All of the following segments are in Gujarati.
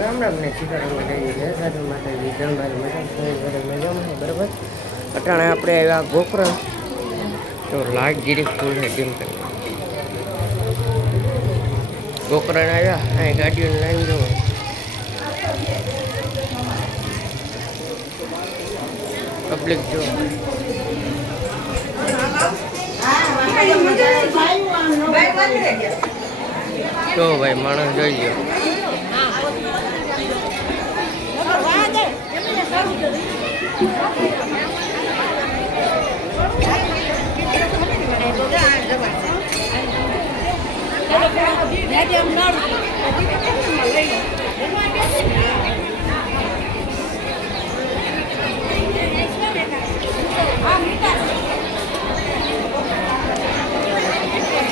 રામ રામ ને સીતારામ જઈએ સાધુ માતાજી જળમારી મજામાં બરાબર. અટાણે આપણે આવ્યા ગોકરણ તો લાઈટ ગીરી ફૂલ છે ડીમ કરી ગોકરણ આવ્યા. અહીં ગાડીઓની લાઈન જોવો, પબ્લિક જો ભાઈ માણસ જોઈ ગયો.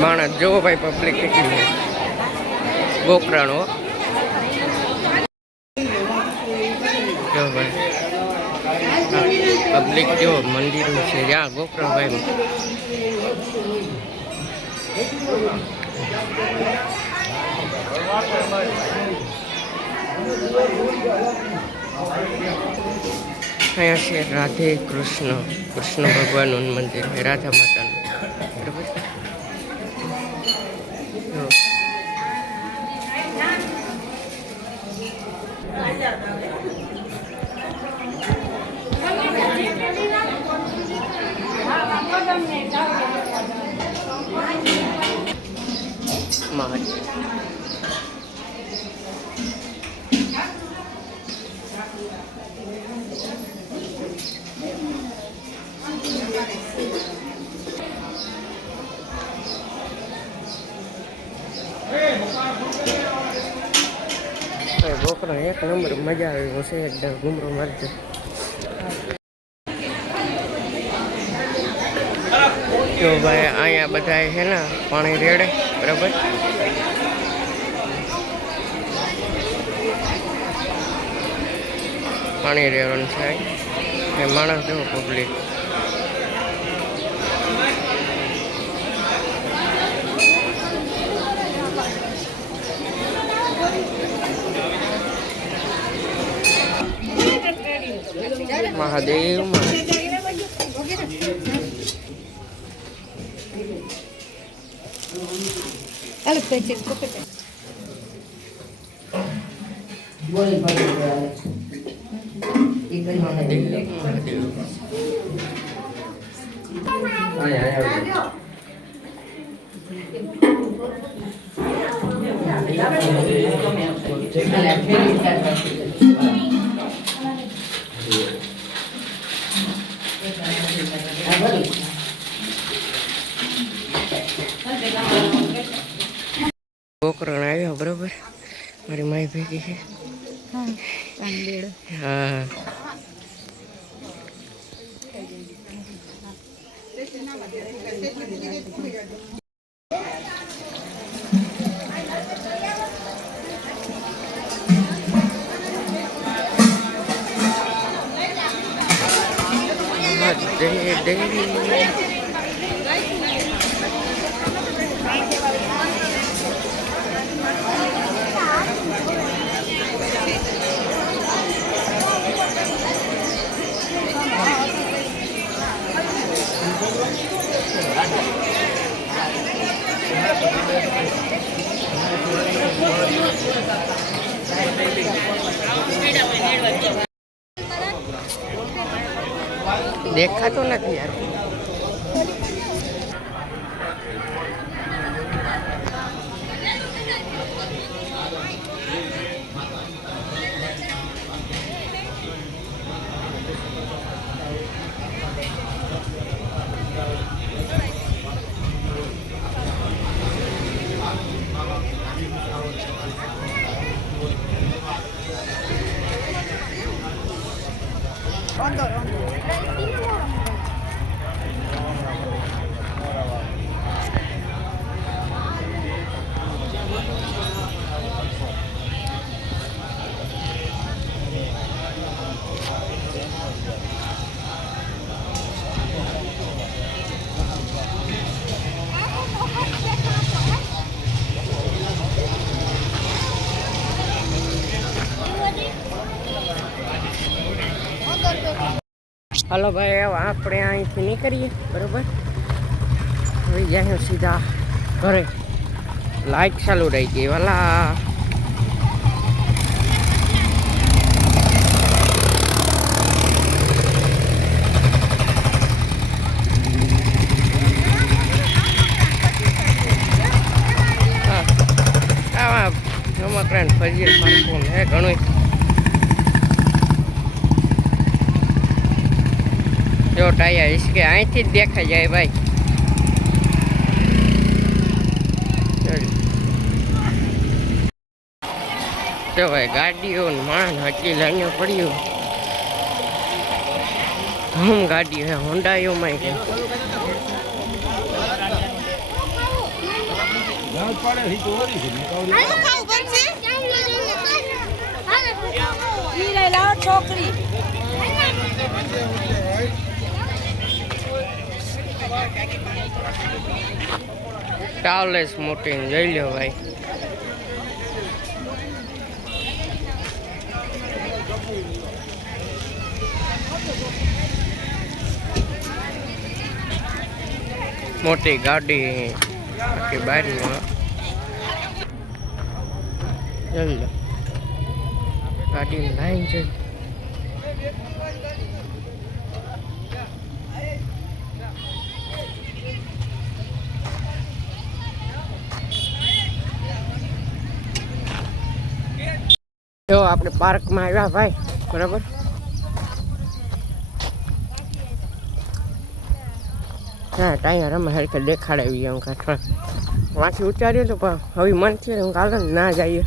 માણસ જોવો ભાઈ, પબ્લિક કેટલી ગોકરાણો જો ભાઈ પબ્લિક જો મંદિર છે જ્યાં ગોકરણ ભાઈ. અહીંયા છે રાધે કૃષ્ણ ભગવાનનું મંદિર છે, રાધા માતાનું બરાબર. ગોકરણ એક નંબર મજા આવી. હું છે એકદમ ઘૂમરો મારજો. જો ભાઈ અહીંયા બધા છે ને પાણી રેડે બરાબર. પાણી રેડવાનું છે એ માણસ જો પબ્લિક. મહાદેવ ગોકરણ આવ્યો બરોબર. મારી માઈ ભેગી છે. હા દેખાતો નથી યાર. હાલો ભાઈ, હવે આપણે અહીંથી નીકળીએ. બરોબર, હવે જાય સીધા ઘરે. લાઈટ ચાલુ રહી ગઈ વાલા. રમકડાં ફરીએ પાર્કું હે ઘણું. જો ટાયા હિસકે અહીંથી જ દેખાઈ જાય ભાઈ. જો ભાઈ ગાડીઓ માણ હજી લાઈનો પડ્યું. ધૂમ ગાડીઓ હે હોન્ડાઈઓમાં કે છોકરી ટ્રાવેલ્સ મોટી જઈ લો ભાઈ. મોટી ગાડી આખી બારીમાં જઈ લો. ગાડીની લાઈન છે. જો આપણે પાર્કમાં આવ્યા ભાઈ. બરાબર, હા ટાઈમ રમે હરખે દેખાડાવી એમ કાંઠ વાંચી ઉચ્ચાર્યું હતું પણ હવે મન થયું હું કાલે ના જઈએ.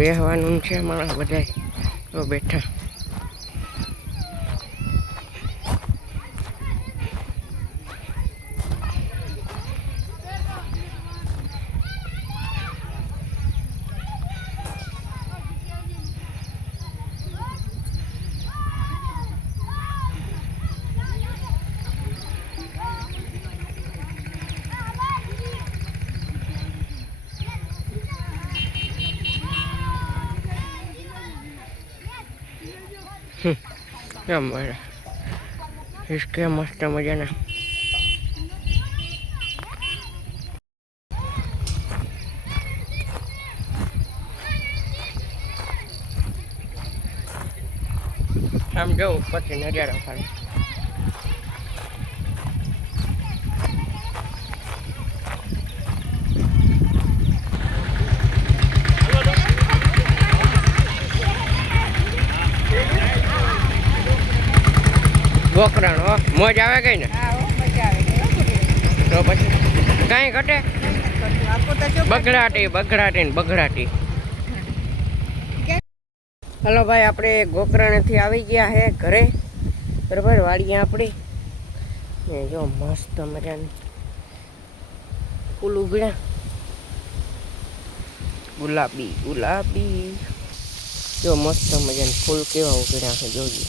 બેહવાનું છે માણસ બધા તો બેઠા. કેમ હિસકે મસ્ત મજાના. આમ જવું પછી નજારો ખાલી. ગોકરાણો મોજ આવે કઈ ને તો પછી કઈ ઘટે. બગડાટી બગડાટી ને બગડાટી. હલો ભાઈ, આપણે ગોકરાણેથી આવી ગયા હે ઘરે. બરાબર, વાડીએ આપણી જો મસ્ત મજાની ફૂલ ઉગડ્યા. ગુલાબી ગુલાબી જો મસ્ત મજાની ફૂલ કેવા ઉગડ્યા છે જોજો.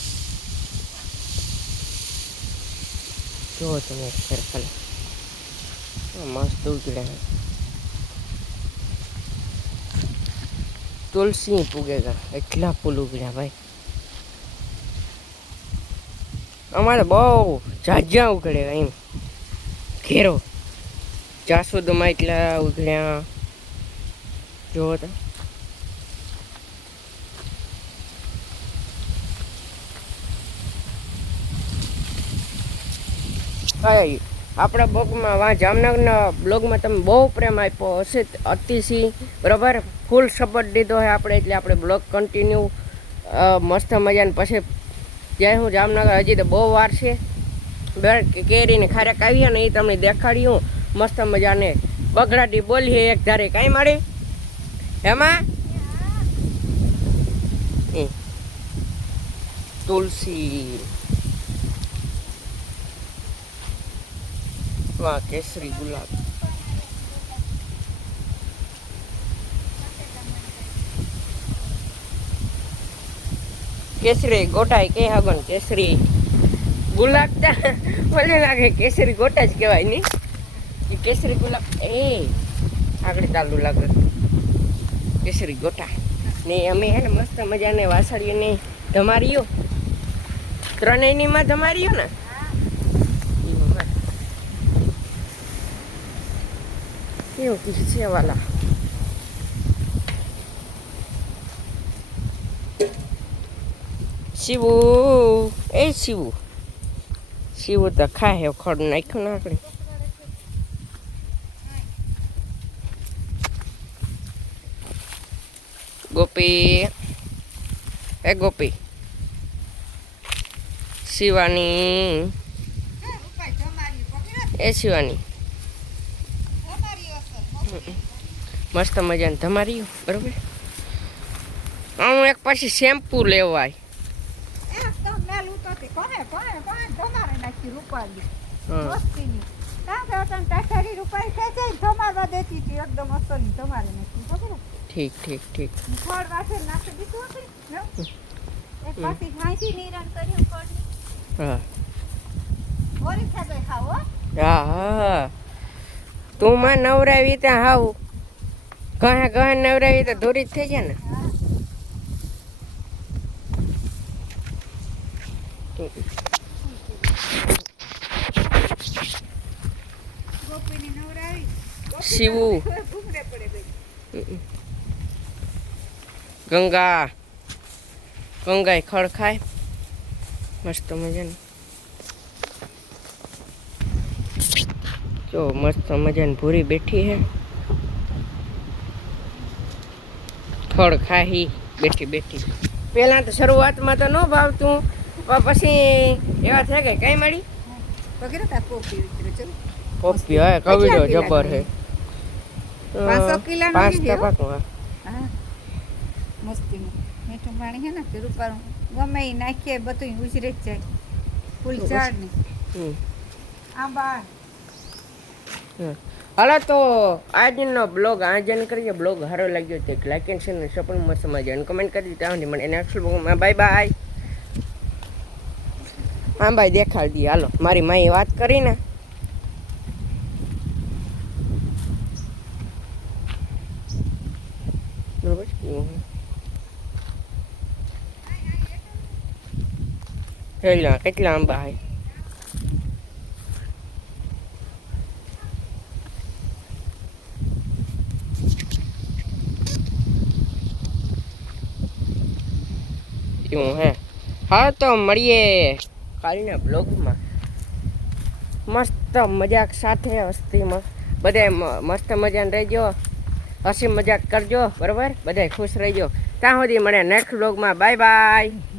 જો તમે સર્કલ મસ્ત ઉગડ્યા. તુલસી પૂગેગા એટલા ફૂલ ઉગડ્યા ભાઈ. અમારે બહુ ઝાઝા ઉગડ્યા એમ ઘેરો. જાસૂદમાં એટલા ઉગડ્યા જોવો તો. આપણા બ્લોગમાં જામનગરના બ્લોગમાં તમે બહુ પ્રેમ આપ્યો હશે અતિશી. બરાબર, ફૂલ સપોર્ટ દીધો હોય આપણે, એટલે આપણે બ્લોગ કન્ટિન્યુ મસ્ત મજાને પછી જાય હું જામનગર. હજી તો બહુ વાર છે. કેરીને ખારેક આવીએ ને એ તમને દેખાડ્યું મસ્ત મજાને. બગડાટી બોલીએ એક ધારે કાંઈ મારે એમાં તુલસી વાહ કેસરી ગુલાબ. કેસરી ગોટાઈ કે હગન કેસરી ગુલાબ મને લાગે કેસરી ગોટા જ કહેવાય નહીં. કેસરી ગુલાબ એ આગળ ચાલુ લાગે કેસરી ગોટા. ને અમે હે ને મસ્ત મજાને વાસળીઓને ધમાર્યું ત્રણેયનીમાં ધમાર્યું ને કેવું કીધું છે વાલા શિવું શિવું શિવું તો ખાય ખડ નાખ્યું ને આપણે ગોપી ગોપી શિવાની શિવાની મસ્ત મજાને ધમાર્યું બરોબર હું એક પછી શેમ્પુ લેવાય ઠીક ઠીક ઠીક હા હા તું માં નવરાવી ત્યાં હાવ ઘણા ઘણા નવરાવી તો દોરી જ થઈ જાય ને શિવું ગંગા ગંગાએ ખડ ખાય મસ્ત મજાની જો મસ્ત મજાની ભૂરી બેઠી હે ખડ ખાહી બેઠી બેઠી પહેલાં તો શરૂઆતમાં તો ન ભાવતું પણ પછી એવા થઈ ગયા કઈ મળી પોપી હા કવિડો જબર હે 500 કિલો 5 ટકા મસ્તી મીઠું પાણી હે ને કે રૂપારું ગમે એ નાખીએ બધું ઉછરે જ જાય ફૂલ ઝાડ ને આંબા હાલો તો આજનો બ્લોગ આજન કરીએ બ્લોગ સારો લાગ્યો તો લાઈક એન્ડ શેર સપોર્ટ મસ્ત મજા અને કમેન્ટ કરી દીધા મને નેક્સ્ટ બ્લોગમાં બાય બાય હા ભાઈ દેખાડી દઈએ હાલો મારી માએ વાત કરીને બરોબર કેટલા આંબા હે એવું હે હા તો મળીએ કાલના બ્લોગમાં મસ્ત મજાક સાથે હસ્તીમાં બધાય મસ્ત મજાને રહેજો હસી મજાક કરજો બરાબર બધાય ખુશ રહેજો ત્યાં સુધી મળે નેક્સ્ટ બ્લોગમાં બાય બાય